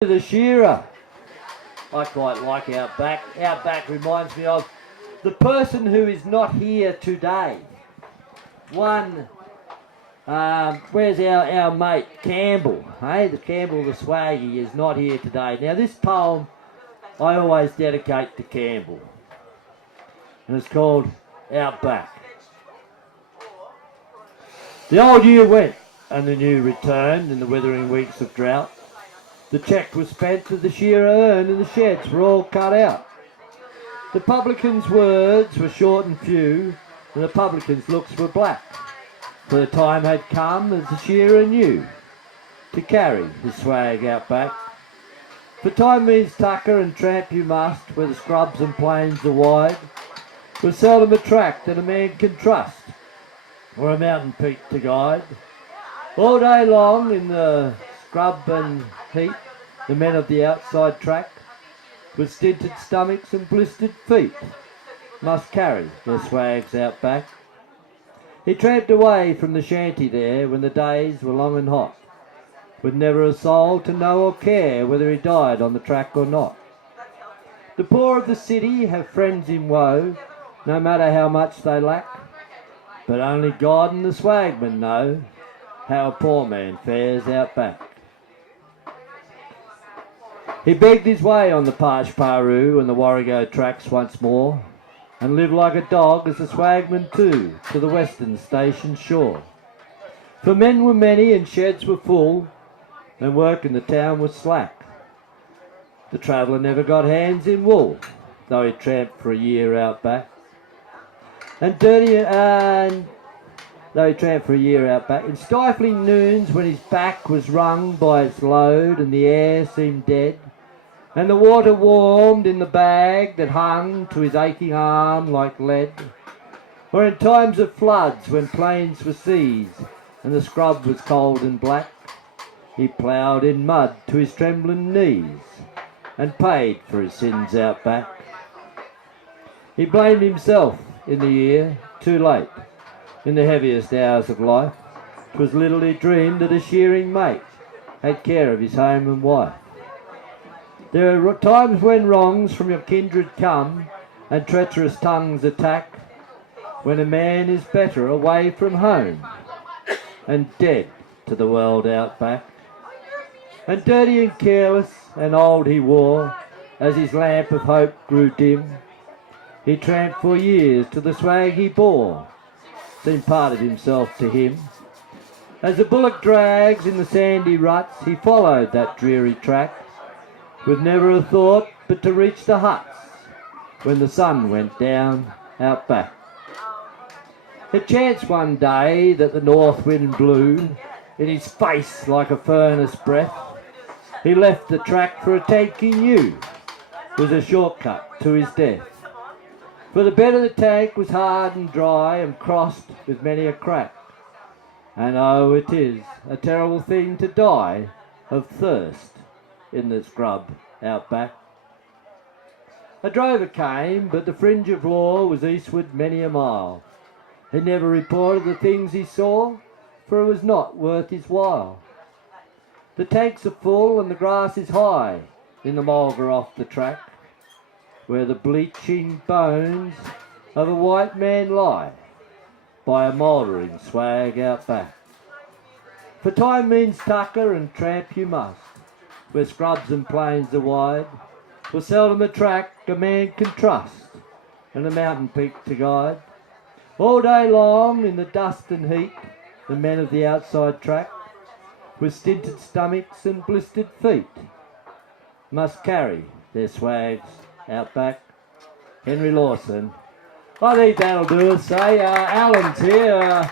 The shearer. I quite like Outback. Outback reminds me of the person who is not here today. Where's our mate Campbell? Hey, the Campbell the Swaggy is not here today. Now this poem I always dedicate to Campbell. And it's called Outback. The old year went and the new returned in the withering weeks of drought. The cheque was spent that the shearer earned and the sheds were all cut out. The publican's words were short and few, and the publican's looks were black. For the time had come, as the shearer knew, to carry his swag out back. For time means tucker and tramp you must, where the scrubs and plains are wide, with seldom a track that a man can trust, or a mountain peak to guide. All day long in the scrub and heat, the men of the outside track, with stinted stomachs and blistered feet, must carry their swags out back. He tramped away from the shanty there when the days were long and hot, with never a soul to know or care whether he died on the track or not. The poor of the city have friends in woe, no matter how much they lack, but only God and the swagman know how a poor man fares out back. He begged his way on the parched Paroo and the Warrego tracks once more, and lived like a dog as a swagman too, to the western station shore. For men were many and sheds were full, and work in the town was slack. The traveller never got hands in wool, though he tramped for a year out back. In stifling noons when his back was wrung by its load and the air seemed dead, and the water warmed in the bag that hung to his aching arm like lead, or in times of floods when plains were seas and the scrub was cold and black, he ploughed in mud to his trembling knees and paid for his sins out back. He blamed himself in the year, too late, in the heaviest hours of life. 'Twas little he dreamed that a shearing mate had care of his home and wife. There are times when wrongs from your kindred come and treacherous tongues attack, when a man is better away from home and dead to the world out back. And dirty and careless and old he wore, as his lamp of hope grew dim. He tramped for years till the swag he bore seemed part of himself to him. As the bullock drags in the sandy ruts, he followed that dreary track, with never a thought but to reach the huts when the sun went down out back. It chanced one day that the north wind blew in his face like a furnace breath. He left the track for a tank he knew was a shortcut to his death. For the bed of the tank was hard and dry and crossed with many a crack. And oh, it is a terrible thing to die of thirst in the scrub out back. A drover came, but the fringe of law was eastward many a mile. He never reported the things he saw, for it was not worth his while. The tanks are full and the grass is high in the mulga off the track, where the bleaching bones of a white man lie by a mouldering swag out back. For time means tucker and tramp you must, where scrubs and plains are wide, for seldom a track a man can trust, and a mountain peak to guide. All day long in the dust and heat, the men of the outside track, with stinted stomachs and blistered feet, must carry their swags out back. Henry Lawson. I think that'll do us, eh? Alan's here.